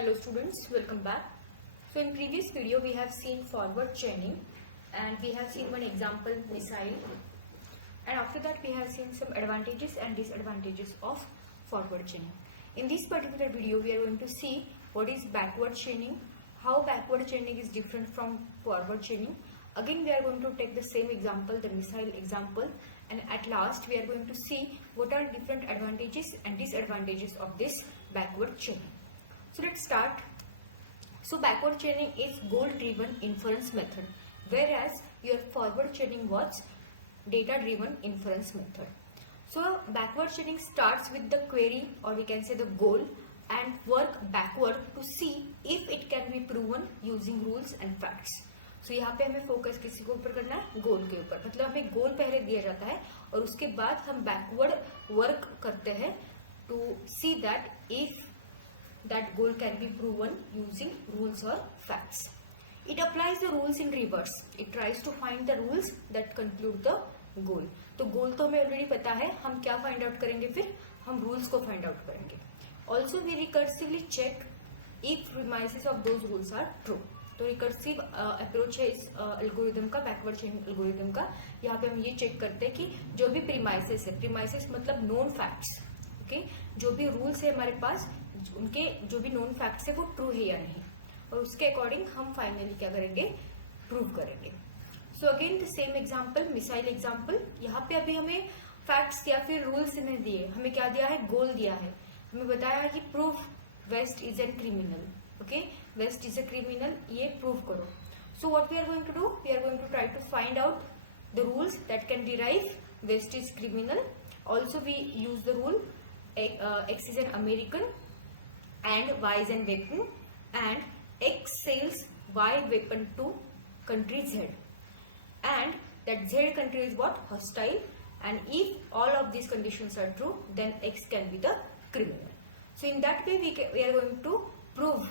Hello students, welcome back. So in previous video we have seen forward chaining and we have seen one example missile, and after that we have seen some advantages and disadvantages of forward chaining. In this particular video we are going to see what is backward chaining, how backward chaining is different from forward chaining. Again we are going to take the same example, the missile example, and at last we are going to see what are different advantages and disadvantages of this backward chaining. So let's start. So backward chaining is goal driven inference method, whereas your forward chaining was data driven inference method. So backward chaining starts with the query, or we can say the goal, and work backward to see if it can be proven using rules and facts. So यहाँ पे हमें फोकस किसी के ऊपर करना है, गोल के ऊपर. मतलब हमें गोल पहले दिया जाता है और उसके बाद हम बैकवर्ड वर्क करते हैं to see that if that goal can be proven using rules or facts. It applies the rules in reverse. It tries to find the rules that conclude the goal. तो goal तो हमें already पता है, हम क्या find out करेंगे, फिर हम rules को find out करेंगे. Also we recursively check if premises of those rules are true. तो रिकर्सिव अप्रोच है इस एल्गोरिदम का, बैकवर्ड चेन एल्गोरिदम का. यहाँ पे हम ये चेक करते हैं कि जो भी प्रीमाइसेस है, प्रीमाइसेस मतलब नोन फैक्ट्स, ओके, जो भी रूल्स है हमारे पास, उनके जो भी नोन फैक्ट्स है वो ट्रू है या नहीं, और उसके अकॉर्डिंग हम फाइनली क्या करेंगे, प्रूव करेंगे. So again the same example, missile example. यहाँ पे अभी हमें फैक्ट्स या फिर रूल्स नहीं दिए, हमें क्या दिया है, गोल दिया है. हमें बताया है कि prove West is an criminal. Okay, West is a criminal, ये प्रूव करो. So what we are going to do, we are going to try to find out the rules that can derive West is criminal. Also we use the rule X is an American and Y is an weapon, and X sells Y weapon to country Z, and that Z country is what, hostile, and if all of these conditions are true then X can be the criminal. So in that way we are going to prove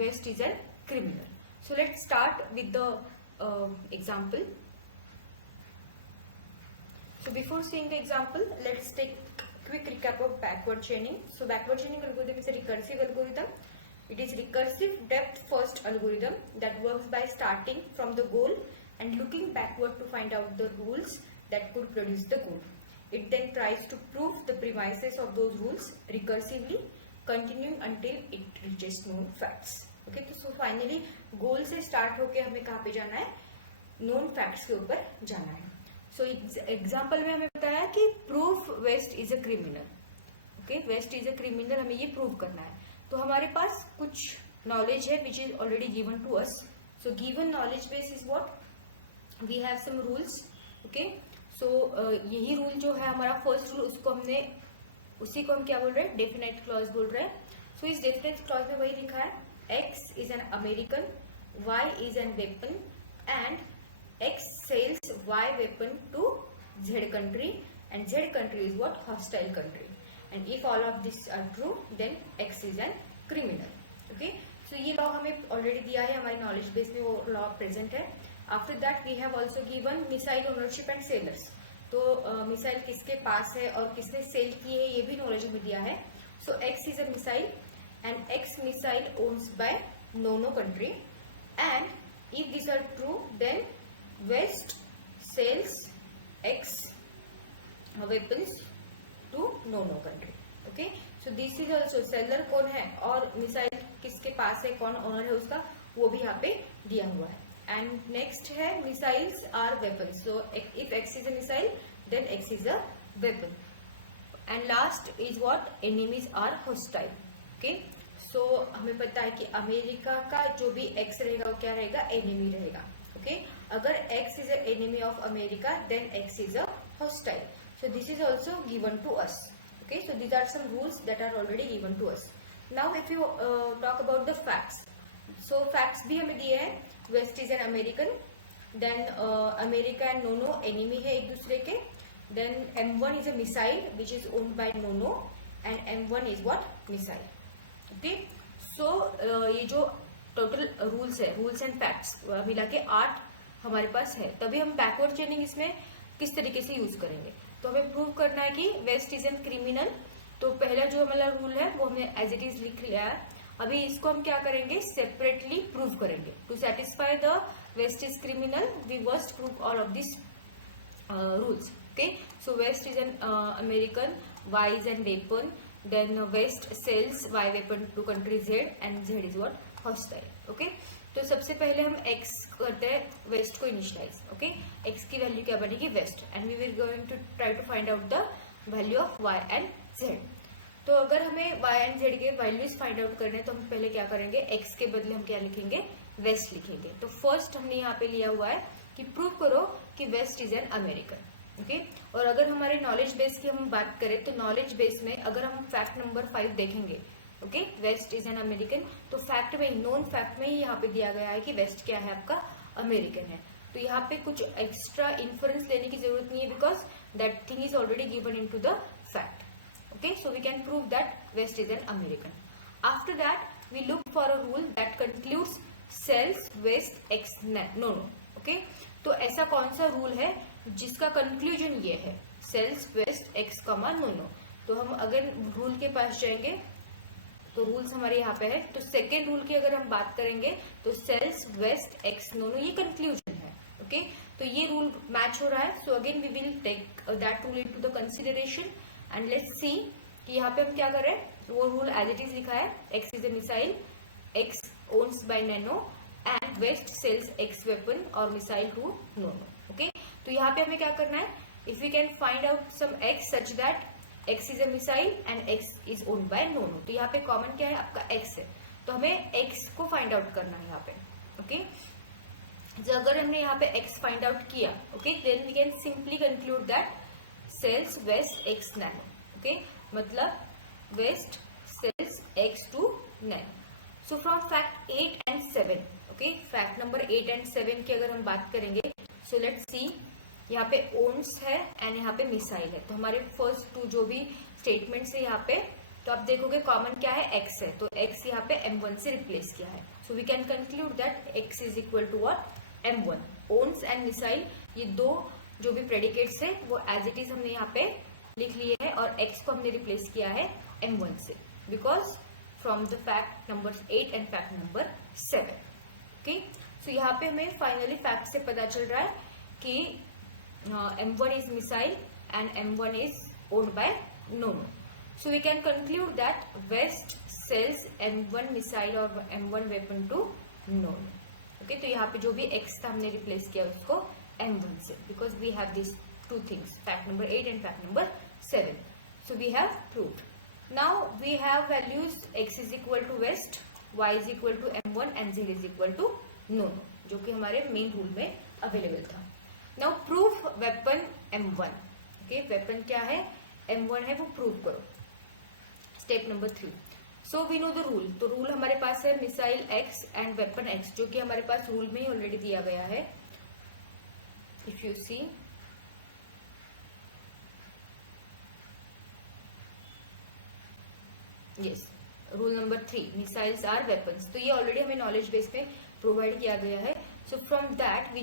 West is a criminal. So let's start with the example. So before seeing the example, let's take quick recap of backward chaining. So backward chaining algorithm is a recursive algorithm. It is recursive depth first algorithm that works by starting from the goal and looking backward to find out the rules that could produce the goal. It then tries to prove the premises of those rules recursively, continuing until it reaches known facts. Okay, so finally goal से start होके हमें कहाँ पे जाना है, known facts के ऊपर जाना है. सो एग्जाम्पल में हमें बताया कि proof West is a criminal. Okay, West is a criminal, हमें ये प्रूव करना है. तो हमारे पास कुछ नॉलेज है which is already given to us. So given knowledge base is what, we have some rules. Okay, so यही रूल जो है हमारा फर्स्ट रूल, उसको हमने, उसी को हम क्या बोल रहे हैं, डेफिनेट क्लॉज बोल रहे हैं. सो इस डेफिनेट क्लॉज में वही लिखा है, X is an American, Y is an weapon, and X sells Y weapon to Z country, and Z country is what, hostile country, and if all of these are true then X is an criminal. Okay, so ये law हमें already दिया है, हमारी knowledge base में वो law present है. After that we have also given missile ownership and sellers. तो missile किसके पास है और किसने सेल की है ये भी नॉलेज में दिया है. सो X is a missile and X missile owns by no country, and if these are true then West sells X weapons to no country. Okay, so this is also, seller कौन है और मिसाइल किसके पास है, कौन ओनर है उसका, वो भी यहाँ पे दिया हुआ है. एंड नेक्स्ट है missiles are weapons. So if X is a missile then X is a weapon. And last is what, enemies are hostile. Okay, so हमें पता है कि अमेरिका का जो भी X रहेगा वो क्या रहेगा, एनिमी रहेगा. Okay, अगर X is an enemy of America then X is a hostile. So this is also given to us. Okay, so these are some rules that are already given to us. Now if you talk about the facts, so facts भी हमें दिए हैं, West is an American, then America and No enemy है एक दूसरे के, then M1 is a missile which is owned by No, and M1 is what, missile. Okay, so ये जो टोटल रूल्स है, रूल्स एंड फैक्ट्स मिला के 8 हमारे पास है. तभी हम बैकवर्ड चेनिंग इसमें किस तरीके से यूज करेंगे. तो हमें प्रूव करना है कि वेस्ट इज एन क्रिमिनल. तो पहला जो हमारा रूल है वो हमने एज इट इज लिख लिया है. अभी इसको हम क्या करेंगे, सेपरेटली प्रूव करेंगे. To satisfy the West is criminal we must prove all of this rules. Okay, so West is an American, Y is an weapon, then West sells Y weapon to country Z and Z is what, hostile. Okay, तो सबसे पहले हम X करते हैं, West को initialize. Okay, X की value क्या बनेगी, West, and we will going to try to find out the value of Y and Z. तो अगर हमें Y एंड Z के वैल्यूज फाइंड आउट करने तो हम पहले क्या करेंगे, X के बदले हम क्या लिखेंगे, West लिखेंगे. तो फर्स्ट हमने यहाँ पे लिया हुआ है कि प्रूव करो कि West is an American. Okay, और अगर हमारे नॉलेज बेस की हम बात करें तो नॉलेज बेस में अगर हम फैक्ट नंबर 5 देखेंगे, okay, West is an American, तो फैक्ट में, नोन फैक्ट में ही यहाँ पे दिया गया है कि वेस्ट क्या है, आपका अमेरिकन है. तो यहाँ पे कुछ एक्स्ट्रा इन्फ्रेंस लेने की जरूरत नहीं है, because that thing is already given in to the fact. Okay, so we can prove that West is an American. After that we look for a rule that concludes sells West X no. Okay, तो ऐसा कौन सा रूल है जिसका conclusion ये है, sells West X comma no. तो हम अगर रूल के पास जाएंगे तो रूल्स हमारे यहाँ पे है. तो सेकेंड रूल की अगर हम बात करेंगे तो सेल्स वेस्ट एक्स नो, ये कंक्लूजन है. ओके, तो ये रूल मैच हो रहा है. So again we will take that rule into the consideration and let's see कि यहाँ पे हम क्या कर रहे हैं. वो रूल एज इट इज लिखा है, X is a missile, X owns by Nono and West sells X weapon और मिसाइल टू नो. ओके, तो यहाँ पे हमें क्या करना है, if we can find out some X such that X is a missile and X is owned by no. तो यहाँ पे कॉमन क्या है, आपका एक्स है, तो हमें एक्स को फाइंड आउट करना है यहाँ पे. ओके, जो अगर हमने यहाँ पे एक्स फाइंड आउट किया, okay, then we can simply conclude that sells West X Nono. Okay, मतलब West sells X to Nono. So from fact 8 and 7, okay, fact number 8 and 7 की अगर हम बात करेंगे, सो लेट्स सी, यहाँ पे ओन्स है एंड यहाँ पे मिसाइल है. तो हमारे फर्स्ट टू जो भी स्टेटमेंट्स है यहाँ पे, तो आप देखोगे कॉमन क्या है, एक्स है, तो एक्स यहाँ पे M1 से रिप्लेस किया है. So we can conclude that X is equal to what, M1. Owns and missile, ये दो जो भी प्रेडिकेट्स है वो एज इट इज हमने यहाँ पे लिख लिए है और एक्स को हमने रिप्लेस किया है M1 से, because from the fact number 8 and fact number 7. Okay, so यहाँ पे हमें फाइनली फैक्ट से पता चल रहा है कि M1 is missile and M1 is owned by no. So we can conclude that West sells M1 missile or M1 weapon to no. Okay, तो यहाँ पे जो भी X था हमने रिप्लेस किया उसको M1 से, because we have these two things, fact number 8 and fact number 7. So we have proved. Now we have values X is equal to West, Y is equal to M1 and Z is equal to no, जो कि हमारे main rule में available था. Now proof weapon M1. Okay, weapon क्या है, M1 है, वो prove करो. Step number 3. So we know the rule. तो रूल हमारे पास है missile X and weapon X, जो कि हमारे पास रूल में ही ऑलरेडी दिया गया है. If you see, yes, rule number 3, missiles are weapons. तो ये ऑलरेडी हमें नॉलेज बेस पे प्रोवाइड किया गया है. So from that we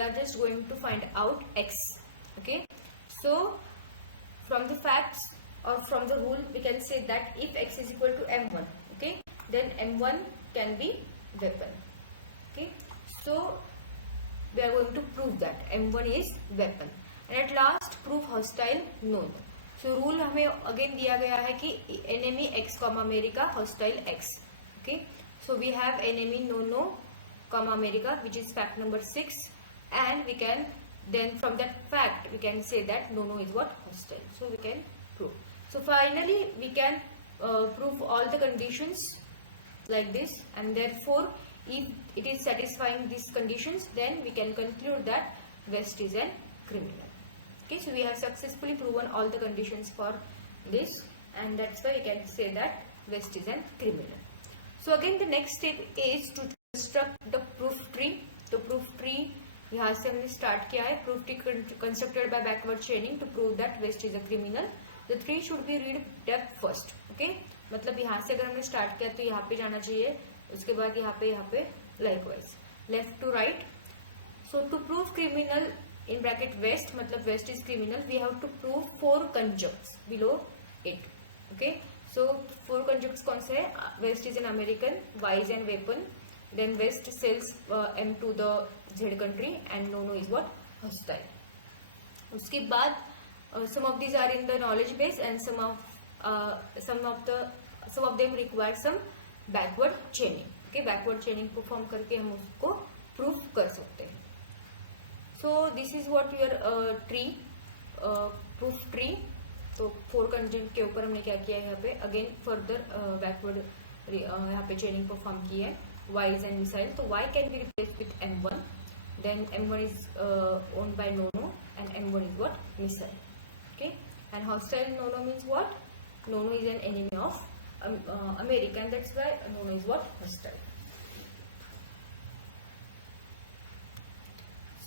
are just going to find out X. Okay, so from the facts or from the rule we can say that if X is equal to M1, okay, then M1 can be weapon. Okay, so we are going to prove that M1 is weapon and at last prove hostile no. So rule हमें again दिया गया है कि enemy X comma America, hostile X. Okay, so we have enemy no comma America, which is fact number 6, and we can then from that fact we can say that no is what, hostile. So we can prove. So finally we can prove all the conditions like this, and therefore if it is satisfying these conditions, then we can conclude that West is an criminal. Okay, so we have successfully proven all the conditions for this, and that's why we can say that West is an criminal. So again the next step is to construct the proof tree. तो proof tree यहाँ से हमने स्टार्ट किया है. proof tree constructed by backward chaining to prove that West is a criminal. The tree should be read depth first. Okay, मतलब यहाँ से अगर हमने स्टार्ट किया तो यहाँ पे जाना चाहिए, उसके बाद यहाँ पे likewise left to right. So to prove criminal in bracket West, मतलब West is criminal, we have to prove 4 conjuncts below it. Okay, सो 4 कंजक्ट्स कौन से है? West is an American, Y is an weapon, then West sells M to the Z country and no is what? Hostile. उसके बाद some of these are in the knowledge base and some of them require some backward chaining. Okay, backward chaining perform करके हम उसको proof कर सकते हैं. So this is what your tree proof tree. तो 4 कंजंक्ट के ऊपर हमने क्या किया है यहाँ पे? अगेन फर्दर बैकवर्ड यहाँ पे चेनिंग परफॉर्म की है. Y is an missile, तो Y can be replaced with M1. Then M1 is owned by Nono and M1 is what? Missile. Okay, and hostile Nono means what? Nono is an enemy of America, and that's why Nono is what? Hostile.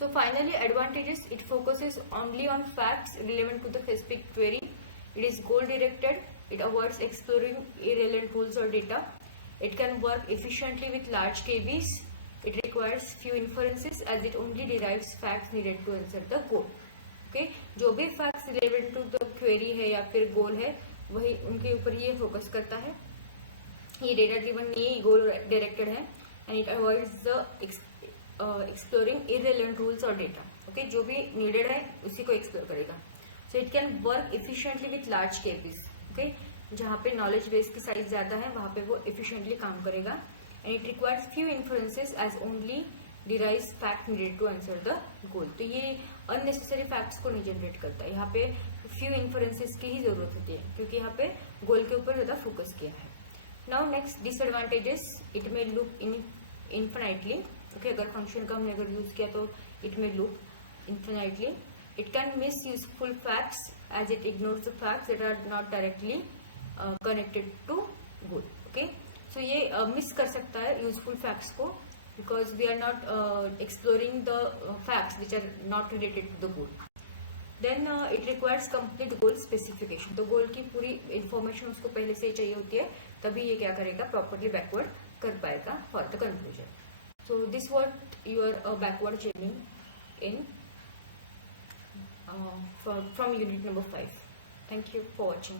So finally, advantages: it focuses only on facts relevant to the specific query. It is goal directed. It avoids exploring irrelevant rules or data. It can work efficiently with large KBs. It requires few inferences as it only derives facts needed to answer the goal. Okay, जो भी facts relevant to the query है या फिर goal है, वही उनके ऊपर ये focus करता है. ये data driven नहीं है, goal directed है, and it avoids the exploring irrelevant rules or data. Okay, जो भी needed है उसी को explore करेगा. So it can work efficiently with large KBs. Okay, जहाँ पे knowledge base की size ज़्यादा है वहाँ पे वो efficiently काम करेगा. And it requires few inferences as only derives fact needed to answer the goal. तो ये unnecessary facts को नहीं generate करता. यहाँ पे few inferences की ही जरूरत होती है क्योंकि यहाँ पे goal के ऊपर ज़्यादा focus किया है. Now next disadvantages: it may loop infinitely. Okay, अगर function का हमने अगर use किया तो it may loop infinitely. It can miss useful facts as it ignores the facts that are not directly connected to goal. Okay, so ये miss कर सकता है useful facts को because we are not exploring the facts which are not related to the goal. Then it requires complete goal specification. तो goal की पूरी information उसको पहले से ही चाहिए होती है, तभी ये क्या करेगा? properly backward कर पाएगा for the conclusion. So this what your backward chaining in from unit number 5. Thank you for watching.